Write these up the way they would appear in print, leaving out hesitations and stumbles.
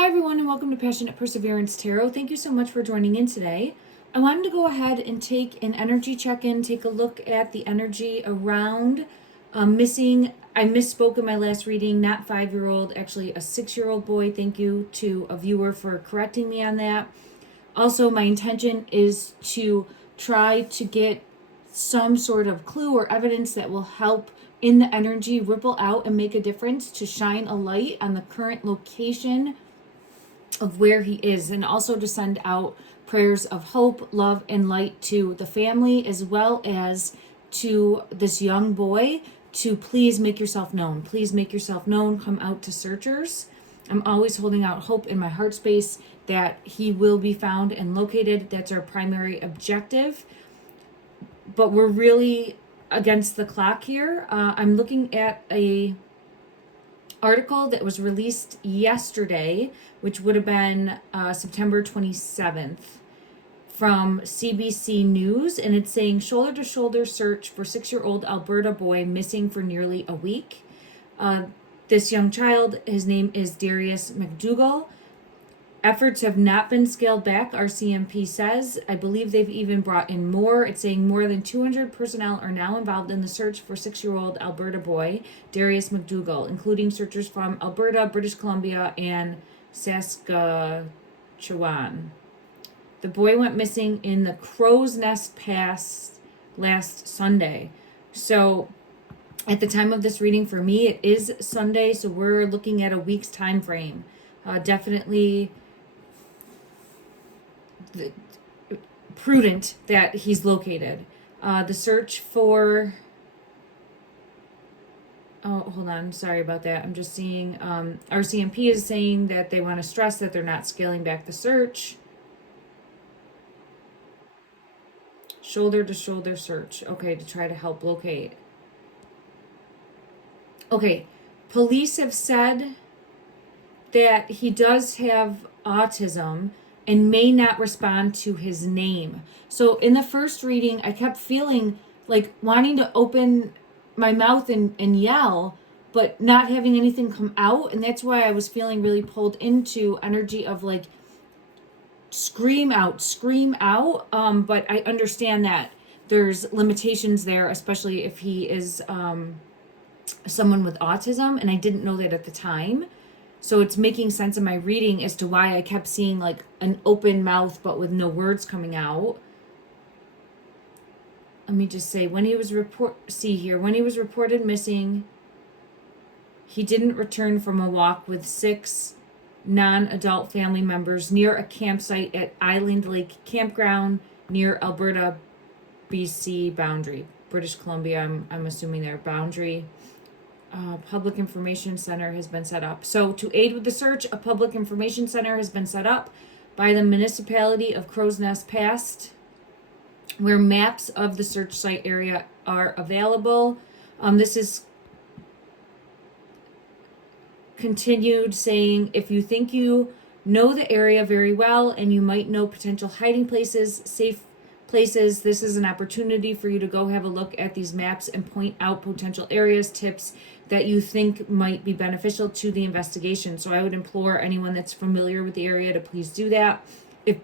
Hi everyone and welcome to Passionate Perseverance Tarot. Thank you so much for joining in today. I wanted to go ahead and take an energy check-in, take a look at the energy around missing. I misspoke in my last reading, not 5-year-old, actually a 6-year-old boy. Thank you to a viewer for correcting me on that. Also, my intention is to try to get some sort of clue or evidence that will help in the energy ripple out and make a difference, to shine a light on the current location of where he is, and also to send out prayers of hope, love, and light to the family as well as to this young boy, to please make yourself known. Please make yourself known. Come out to searchers. I'm always holding out hope in my heart space that he will be found and located. That's our primary objective. But we're really against the clock here. I'm looking at a article that was released yesterday, which would have been September 27th, from CBC News, and it's saying shoulder to shoulder search for 6-year-old Alberta boy missing for nearly a week. This young child, his name is Darius Macdougall. Efforts have not been scaled back, RCMP says. I believe they've even brought in more. It's saying more than 200 personnel are now involved in the search for 6-year-old Alberta boy, Darius McDougall, including searchers from Alberta, British Columbia, and Saskatchewan. The boy went missing in the Crow's Nest Pass last Sunday. So at the time of this reading, for me, it is Sunday, so we're looking at a week's time frame. Definitely prudent that he's located. The search for... Oh, hold on. Sorry about that. I'm just seeing... RCMP is saying that they want to stress that they're not scaling back the search. Shoulder to shoulder search. Okay, to try to help locate. Okay, police have said that he does have autism and may not respond to his name. So in the first reading, I kept feeling like wanting to open my mouth and yell, but not having anything come out. And that's why I was feeling really pulled into energy of like, scream out. But I understand that there's limitations there, especially if he is someone with autism. And I didn't know that at the time. So it's making sense in my reading as to why I kept seeing like an open mouth, but with no words coming out. Let me just say, when he was reported missing, he didn't return from a walk with 6 non-adult family members near a campsite at Island Lake Campground near Alberta, BC boundary. British Columbia, I'm assuming their boundary. Public information center has been set up. So to aid with the search, a public information center has been set up by the municipality of Crow's Nest Pass, where maps of the search site area are available. This is continued saying, if you think you know the area very well and you might know potential hiding places, safe places, this is an opportunity for you to go have a look at these maps and point out potential areas, tips that you think might be beneficial to the investigation. So I would implore anyone that's familiar with the area to please do that,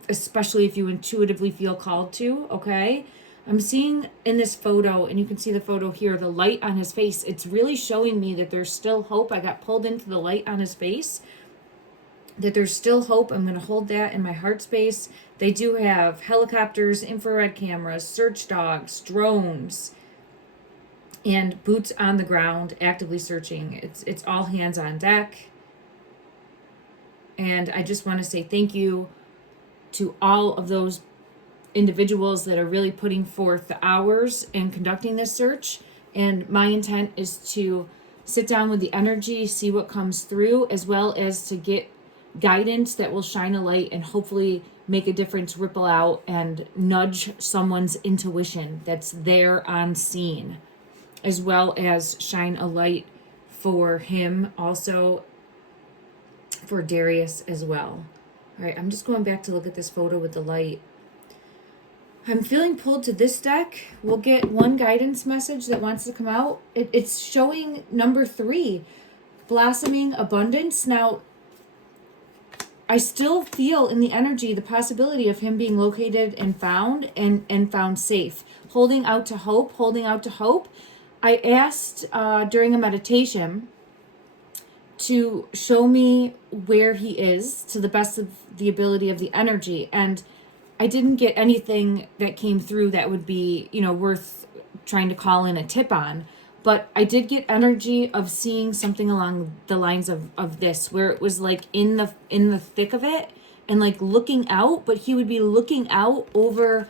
especially if you intuitively feel called to, okay? I'm seeing in this photo, and you can see the photo here, the light on his face. It's really showing me that there's still hope. I got pulled into the light on his face, that there's still hope. I'm going to hold that in my heart space. They do have helicopters, infrared cameras, search dogs, drones, and boots on the ground actively searching. It's all hands on deck. And I just want to say thank you to all of those individuals that are really putting forth the hours and conducting this search. And my intent is to sit down with the energy, see what comes through, as well as to get guidance that will shine a light and hopefully make a difference, ripple out, and nudge someone's intuition that's there on scene, as well as shine a light for him, also for Darius as well. All right, I'm just going back to look at this photo with the light. I'm feeling pulled to this deck. We'll get one guidance message that wants to come out. It's showing number 3, blossoming abundance. Now, I still feel in the energy the possibility of him being located and found safe. Holding out to hope, holding out to hope. I asked during a meditation to show me where he is to the best of the ability of the energy. And I didn't get anything that came through that would be, worth trying to call in a tip on. But I did get energy of seeing something along the lines of this, where it was like in the thick of it and like looking out, but he would be looking out over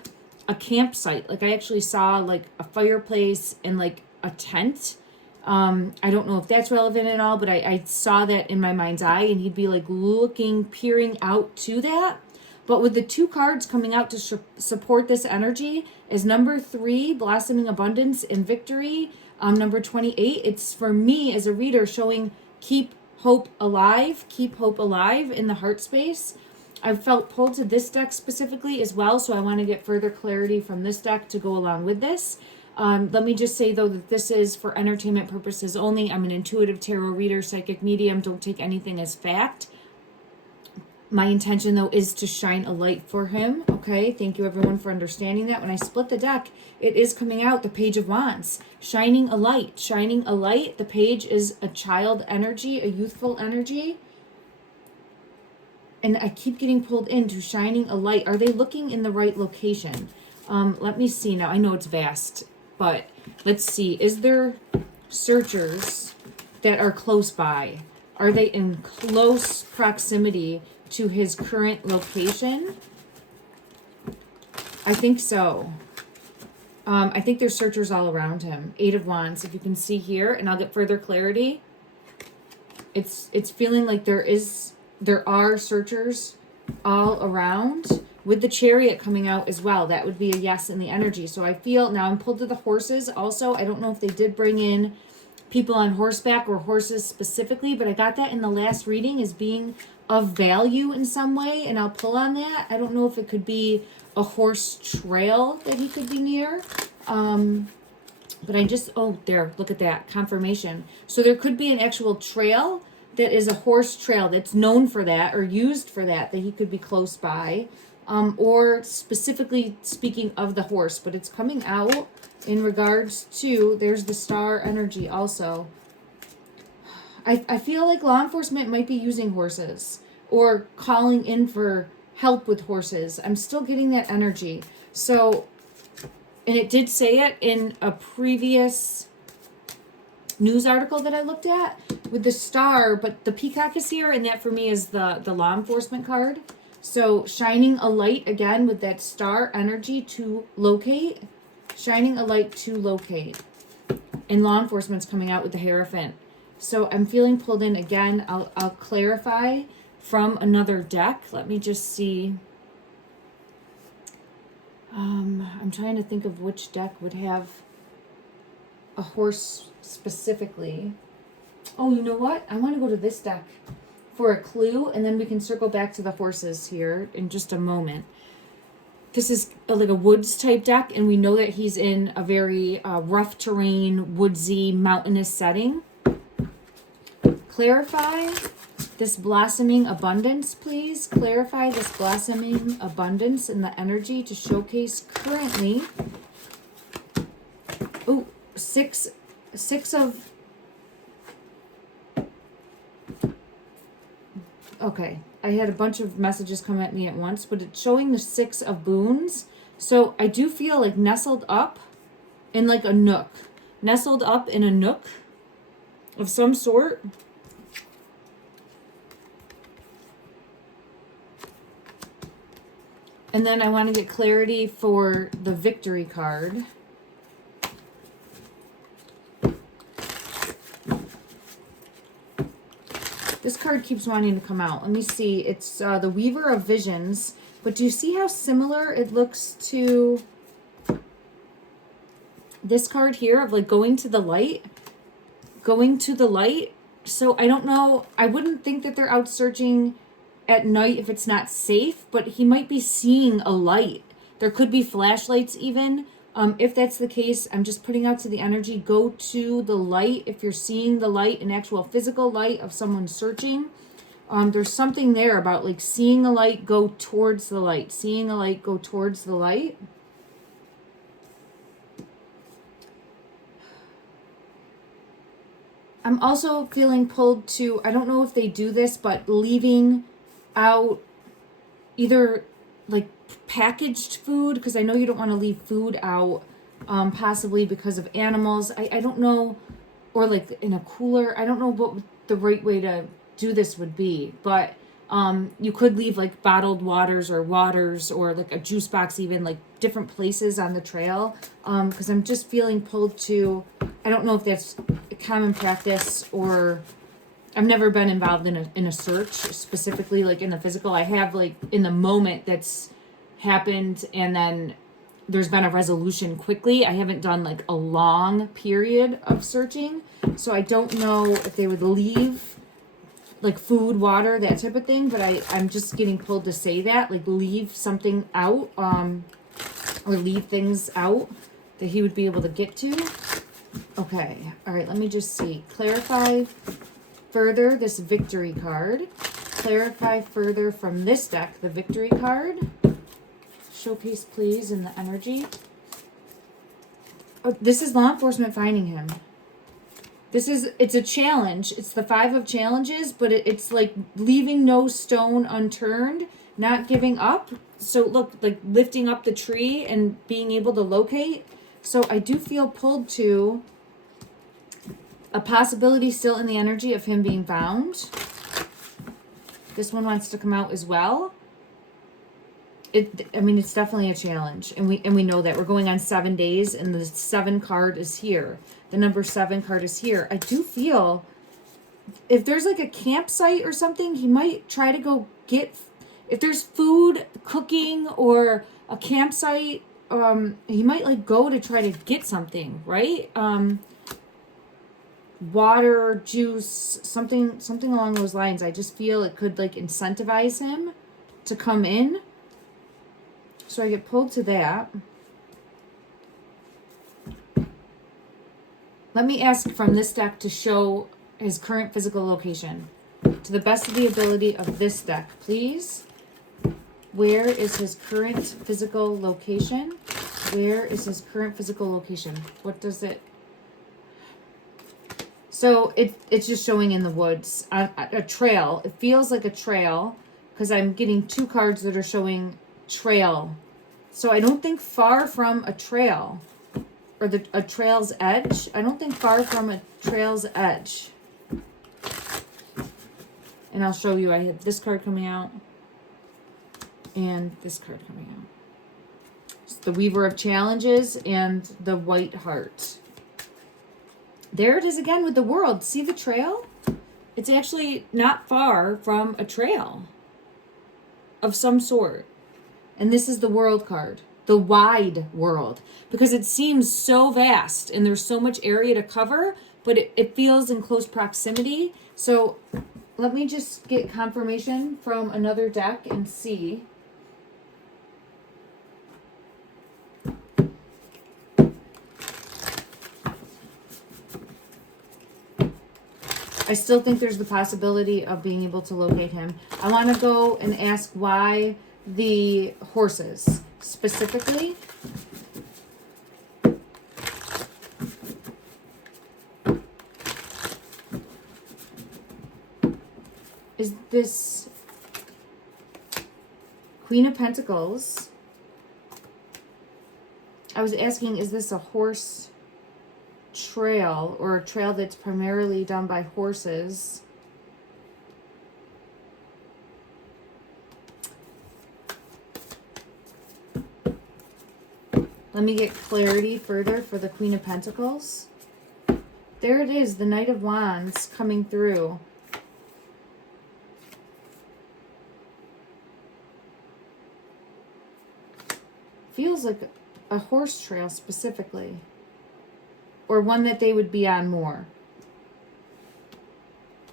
a campsite. Like I actually saw like a fireplace and like a tent. I don't know if that's relevant at all, but I saw that in my mind's eye, and he'd be like looking, peering out to that. But with the 2 cards coming out to support this energy is number 3, blossoming abundance and victory. Number 28, it's for me as a reader showing keep hope alive in the heart space. I've felt pulled to this deck specifically as well, so I want to get further clarity from this deck to go along with this. Let me just say, though, that this is for entertainment purposes only. I'm an intuitive tarot reader, psychic medium. Don't take anything as fact. My intention, though, is to shine a light for him. Okay, thank you, everyone, for understanding that. When I split the deck, it is coming out the Page of Wands. Shining a light. Shining a light. The page is a child energy, a youthful energy. And I keep getting pulled into shining a light. Are they looking in the right location? Let me see now. I know it's vast, but let's see. Is there searchers that are close by? Are they in close proximity to his current location? I think so. I think there's searchers all around him. 8 of Wands, if you can see here, and I'll get further clarity. It's feeling like there are searchers all around, with the Chariot coming out as well. That would be a yes in the energy. So I feel now I'm pulled to the horses also. I don't know if they did bring in people on horseback or horses specifically, but I got that in the last reading as being of value in some way, and I'll pull on that. I don't know if it could be a horse trail that he could be near. But I just, there, look at that, confirmation. So there could be an actual trail that is a horse trail that's known for that or used for that he could be close by. Or specifically speaking of the horse, but it's coming out in regards to, there's the star energy also. I feel like law enforcement might be using horses or calling in for help with horses. I'm still getting that energy. So, and it did say it in a previous news article that I looked at with the star, but the peacock is here, and that for me is the law enforcement card. So shining a light again with that star energy to locate. Shining a light to locate. And law enforcement's coming out with the Hierophant. So I'm feeling pulled in again. I'll clarify from another deck. Let me just see. I'm trying to think of which deck would have a horse specifically. Oh, you know what? I want to go to this deck for a clue, and then we can circle back to the horses here in just a moment. This is like a woods type deck, and we know that he's in a very rough terrain, woodsy, mountainous setting. Clarify this blossoming abundance, please. Clarify this blossoming abundance in the energy to showcase currently. Oh, six of... Okay, I had a bunch of messages come at me at once, but it's showing the 6 of Boons. So I do feel like nestled up in like a nook. Nestled up in a nook of some sort. And then I want to get clarity for the victory card. This card keeps wanting to come out. Let me see. It's the Weaver of Visions. But do you see how similar it looks to this card here of like going to the light? Going to the light. So I don't know. I wouldn't think that they're out searching at night if it's not safe, but he might be seeing a light. There could be flashlights even. If that's the case, I'm just putting out to the energy, go to the light. If you're seeing the light, an actual physical light of someone searching, There's something there about like seeing a light go towards the light, seeing a light go towards the light. I'm also feeling pulled to, I don't know if they do this, but leaving out either like packaged food, because I know you don't want to leave food out, possibly because of animals. I don't know, or like in a cooler. I don't know what the right way to do this would be, but you could leave like bottled waters or like a juice box, even like different places on the trail, because I'm just feeling pulled to, I don't know if that's a common practice, or I've never been involved in a search specifically like in the physical. I have like in the moment that's happened and then there's been a resolution quickly. I haven't done like a long period of searching, so I don't know if they would leave like food, water, that type of thing, but I'm just getting pulled to say that, like leave something out, or leave things out that he would be able to get to. Okay, all right, let me just see. Clarify further this victory card. Clarify further from this deck, the victory card. Showcase, please, in the energy. Oh, this is law enforcement finding him. It's a challenge. It's the 5 of challenges, but it's like leaving no stone unturned, not giving up. So look, like lifting up the tree and being able to locate. So I do feel pulled to a possibility still in the energy of him being found. This one wants to come out as well. It's definitely a challenge, and we know that we're going on 7 days, and the 7 card is here. The number 7 card is here. I do feel if there's like a campsite or something, he might try to go get. If there's food, cooking, or a campsite, he might like go to try to get something, right? Water, juice, something along those lines. I just feel it could like incentivize him to come in. So I get pulled to that. Let me ask from this deck to show his current physical location. To the best of the ability of this deck, please. Where is his current physical location? Where is his current physical location? What does it... So it's just showing in the woods. A trail. It feels like a trail because I'm getting 2 cards that are showing trail. So I don't think far from a trail or a trail's edge. I don't think far from a trail's edge. And I'll show you. I had this card coming out and this card coming out. It's the Weaver of Challenges and the White Heart. There it is again with the world. See the trail? It's actually not far from a trail of some sort. And this is the world card, the wide world, because it seems so vast and there's so much area to cover, but it feels in close proximity. So let me just get confirmation from another deck and see. I still think there's the possibility of being able to locate him. I want to go and ask why the horses specifically. Is this Queen of Pentacles? I was asking, is this a horse trail or a trail that's primarily done by horses? Let me get clarity further for the Queen of Pentacles. There it is, the Knight of Wands coming through. Feels like a horse trail specifically. Or one that they would be on more.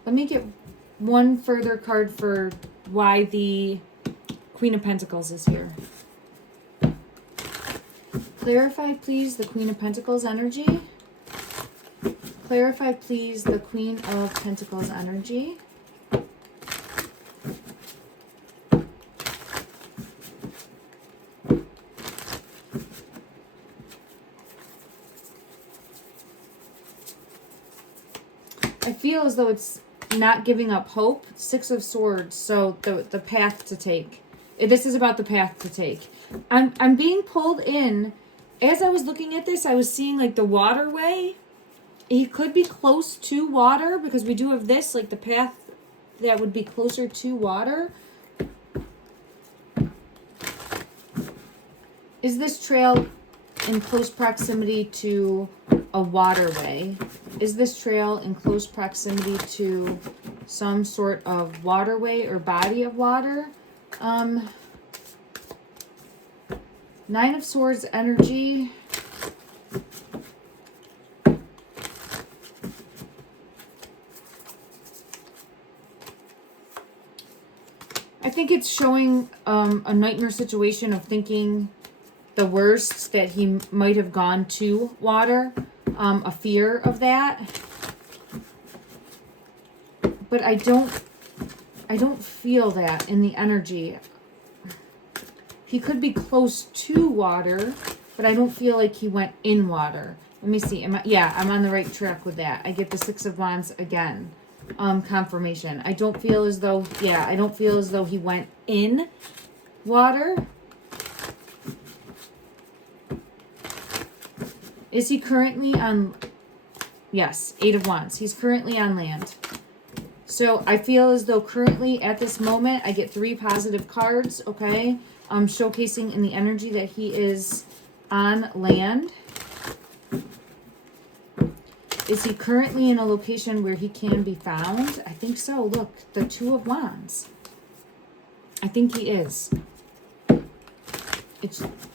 Let me get one further card for why the Queen of Pentacles is here. Clarify, please, the Queen of Pentacles energy. Clarify, please, the Queen of Pentacles energy. feel as though it's not giving up hope. 6 of Swords. So the path to take. This is about the path to take. I'm being pulled in. As I was looking at this, I was seeing like the waterway. He could be close to water because we do have this, like the path that would be closer to water. Is this trail in close proximity to a waterway? Is this trail in close proximity to some sort of waterway or body of water? 9 of Swords energy. I think it's showing a nightmare situation of thinking the worst, that he might have gone to water, a fear of that. But I don't feel that in the energy. He could be close to water, but I don't feel like he went in water. Let me see. I'm on the right track with that. I get the 6 of Wands again. Confirmation. I don't feel as though he went in water. Is he currently on? Yes, 8 of Wands. He's currently on land. So I feel as though currently at this moment, I get 3 positive cards, okay? Showcasing in the energy that he is on land. Is he currently in a location where he can be found? I think so. Look, the 2 of Wands. I think he is.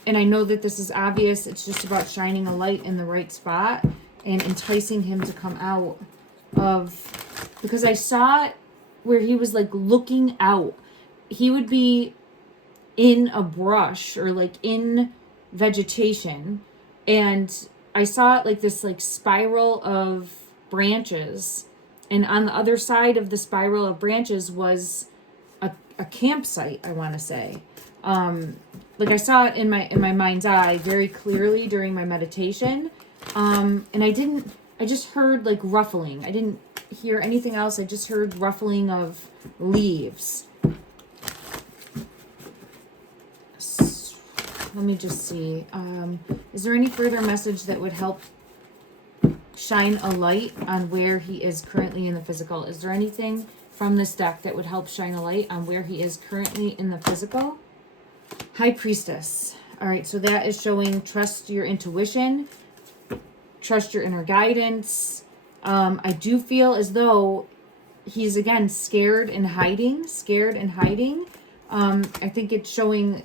And I know that this is obvious. It's just about shining a light in the right spot and enticing him to come out of, because I saw it where he was like looking out. He would be in a brush or like in vegetation, and I saw it like this like spiral of branches, and on the other side of the spiral of branches was a campsite, I want to say. Like I saw it in my mind's eye very clearly during my meditation. And I just heard like ruffling. I didn't hear anything else. I just heard ruffling of leaves. Let me just see. Is there any further message that would help shine a light on where he is currently in the physical? Is there anything from this deck that would help shine a light on where he is currently in the physical? High Priestess. All right, so that is showing trust your intuition, trust your inner guidance. I do feel as though he's, again, scared and hiding. I think it's showing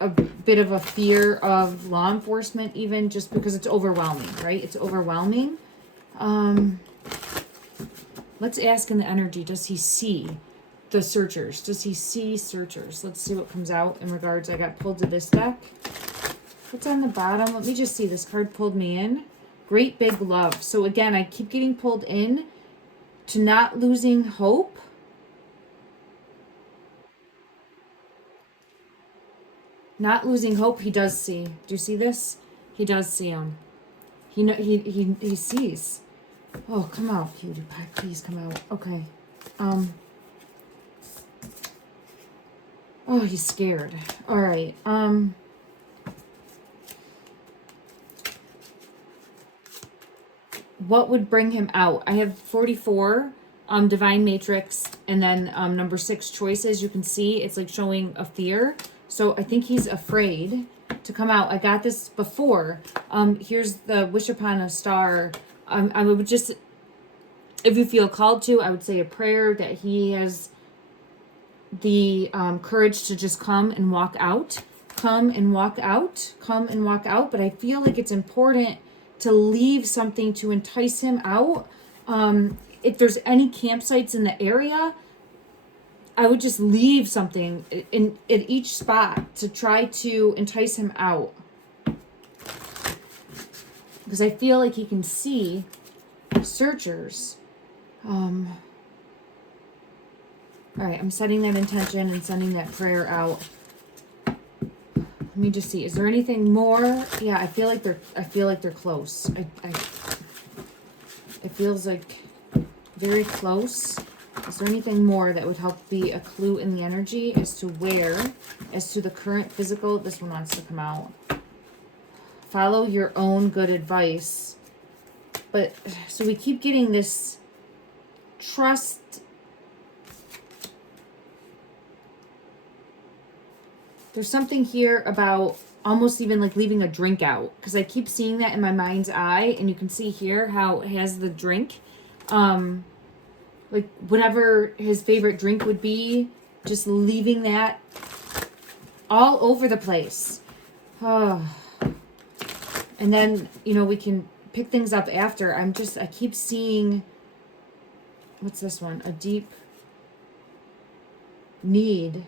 a bit of a fear of law enforcement, even just because it's overwhelming, right? It's overwhelming. Let's ask in the energy, does he see the searchers? Does he see searchers? Let's see what comes out in regards. I got pulled to this deck. What's on the bottom? Let me just see. This card pulled me in. Great big love. So again, I keep getting pulled in to not losing hope. Not losing hope. He does see. Do you see this? He does see him. He sees. Oh, come out, cutie pie. Please come out. Okay. Oh, he's scared. All right. What would bring him out? I have 44 Divine Matrix, and then number 6 choices. You can see it's like showing a fear. So I think he's afraid to come out. I got this before. Here's the Wish Upon a Star. I would just, if you feel called to, I would say a prayer that he has the courage to just come and walk out. Come and walk out. But I feel like it's important to leave something to entice him out. If there's any campsites in the area, I would just leave something at each spot to try to entice him out. Because I feel like he can see searchers. All right, I'm setting that intention and sending that prayer out. Let me just see. Is there anything more? Yeah, I feel like they're close. It feels like very close. Is there anything more that would help be a clue in the energy as to where, as to the current physical? This one wants to come out. Follow your own good advice. But, so we keep getting this trust. There's something here about almost even like leaving a drink out, because I keep seeing that in my mind's eye, and you can see here how it has the drink. Like whatever his favorite drink would be, just leaving that all over the place. Oh. And then, you know, we can pick things up after. I keep seeing, what's this one? A deep need.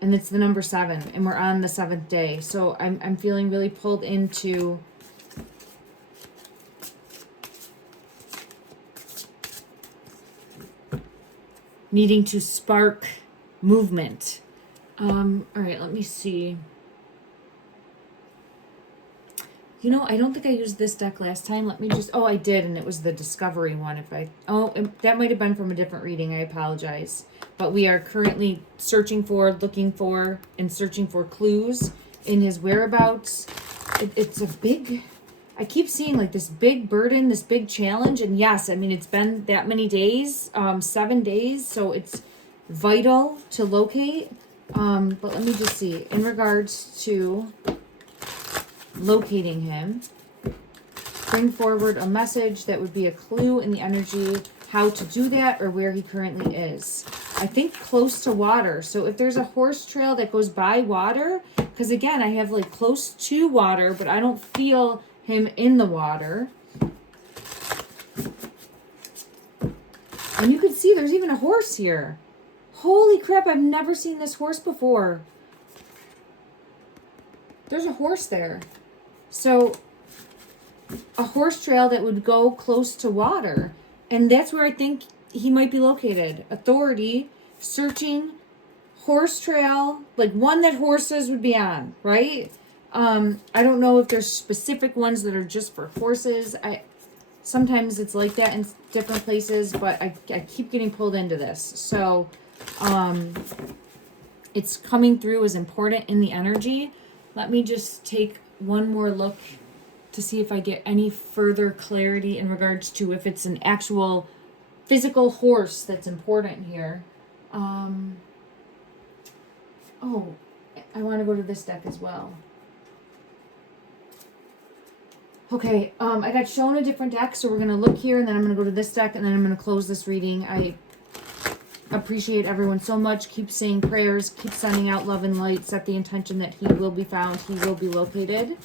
And it's the number 7, and we're on the 7th day. So I'm feeling really pulled into needing to spark movement. All right, let me see. You know, I don't think I used this deck last time. Let me just, oh, I did, and it was the Discovery one. That might have been from a different reading. I apologize. But we are currently searching for, looking for, and searching for clues in his whereabouts. It's a big, I keep seeing like this big burden, this big challenge. And yes, I mean, it's been that many days, 7 days. So it's vital to locate. But let me just see, in regards to locating him, bring forward a message that would be a clue in the energy, how to do that, or where he currently is. I think close to water. So if there's a horse trail that goes by water, because again, I have like close to water, but I don't feel him in the water. And you can see there's even a horse here. Holy crap, I've never seen this horse before. There's a horse there. So a horse trail that would go close to water. And that's where I think he might be located. Authority, searching, horse trail, like one that horses would be on, right? I don't know if there's specific ones that are just for horses. Sometimes it's like that in different places, but I keep getting pulled into this. So it's coming through as important in the energy. Let me just take one more look to see if I get any further clarity in regards to if it's an actual physical horse that's important here. Oh, I want to go to this deck as well. Okay, I got shown a different deck, so we're going to look here, and then I'm going to go to this deck, and then I'm going to close this reading. I appreciate everyone so much. Keep saying prayers, keep sending out love and light, set the intention that he will be found, he will be located.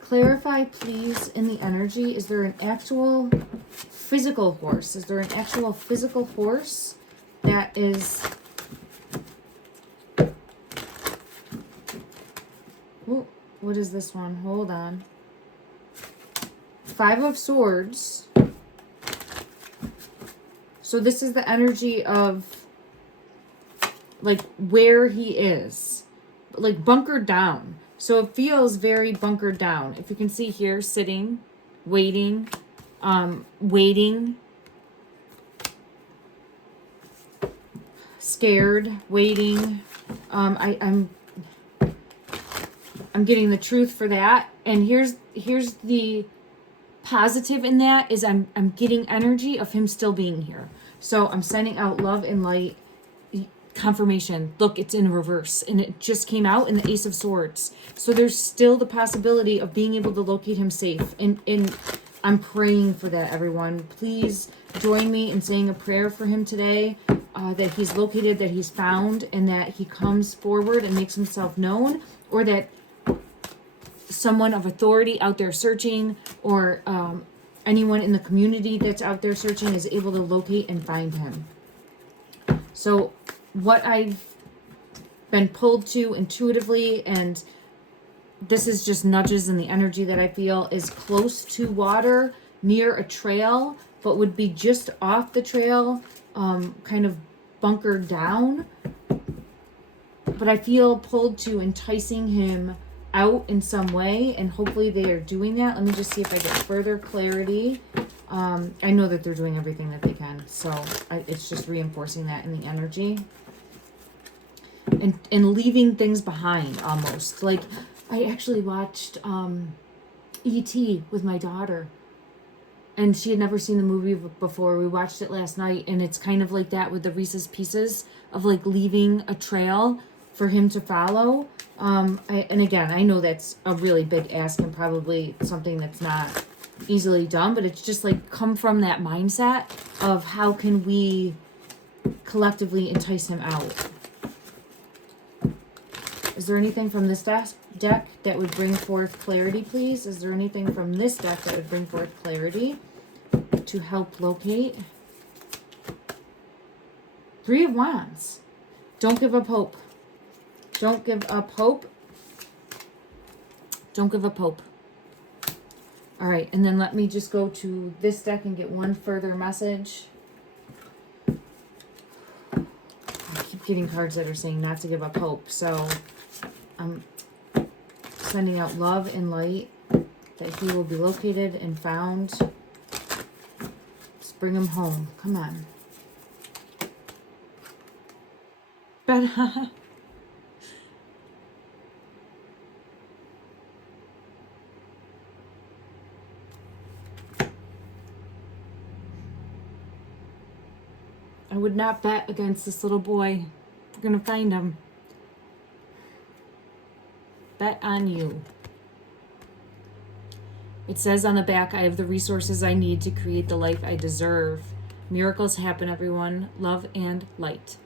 Clarify, please, in the energy. Is there an actual physical horse? Is there an actual physical horse that is... Ooh, what is this one? Hold on. 5 of Swords. So this is the energy of, like, where he is. Like, bunkered down. So it feels very bunkered down. If you can see here, sitting, waiting, scared, waiting. I'm getting the truth for that. And here's the positive in that is I'm getting energy of him still being here. So I'm sending out love and light. Confirmation. Look, it's in reverse, and it just came out in the Ace of Swords. So there's still the possibility of being able to locate him safe, and I'm praying for that, everyone. Please join me in saying a prayer for him today, that he's located, that he's found, and that he comes forward and makes himself known, or that someone of authority out there searching, or anyone in the community that's out there searching is able to locate and find him. So what I've been pulled to intuitively, and this is just nudges in the energy that I feel, is close to water, near a trail, but would be just off the trail, kind of bunkered down. But I feel pulled to enticing him out in some way, and hopefully they are doing that. Let me just see if I get further clarity. I know that they're doing everything that they can, so it's just reinforcing that in the energy. And leaving things behind, almost. Like, I actually watched E.T. with my daughter, and she had never seen the movie before. We watched it last night, and it's kind of like that with the Reese's Pieces, of like leaving a trail for him to follow. And again, I know that's a really big ask and probably something that's not easily done, but it's just like come from that mindset of how can we collectively entice him out. Is there anything from this deck that would bring forth clarity, please? Is there anything from this deck that would bring forth clarity to help locate? Three of Wands. Don't give up hope. Don't give up hope. Don't give up hope. All right, and then let me just go to this deck and get one further message. I keep getting cards that are saying not to give up hope, so I'm sending out love and light that he will be located and found. Just bring him home. Come on. But I would not bet against this little boy. We're going to find him. Bet on you. It says on the back, I have the resources I need to create the life I deserve. Miracles happen, everyone. Love and light.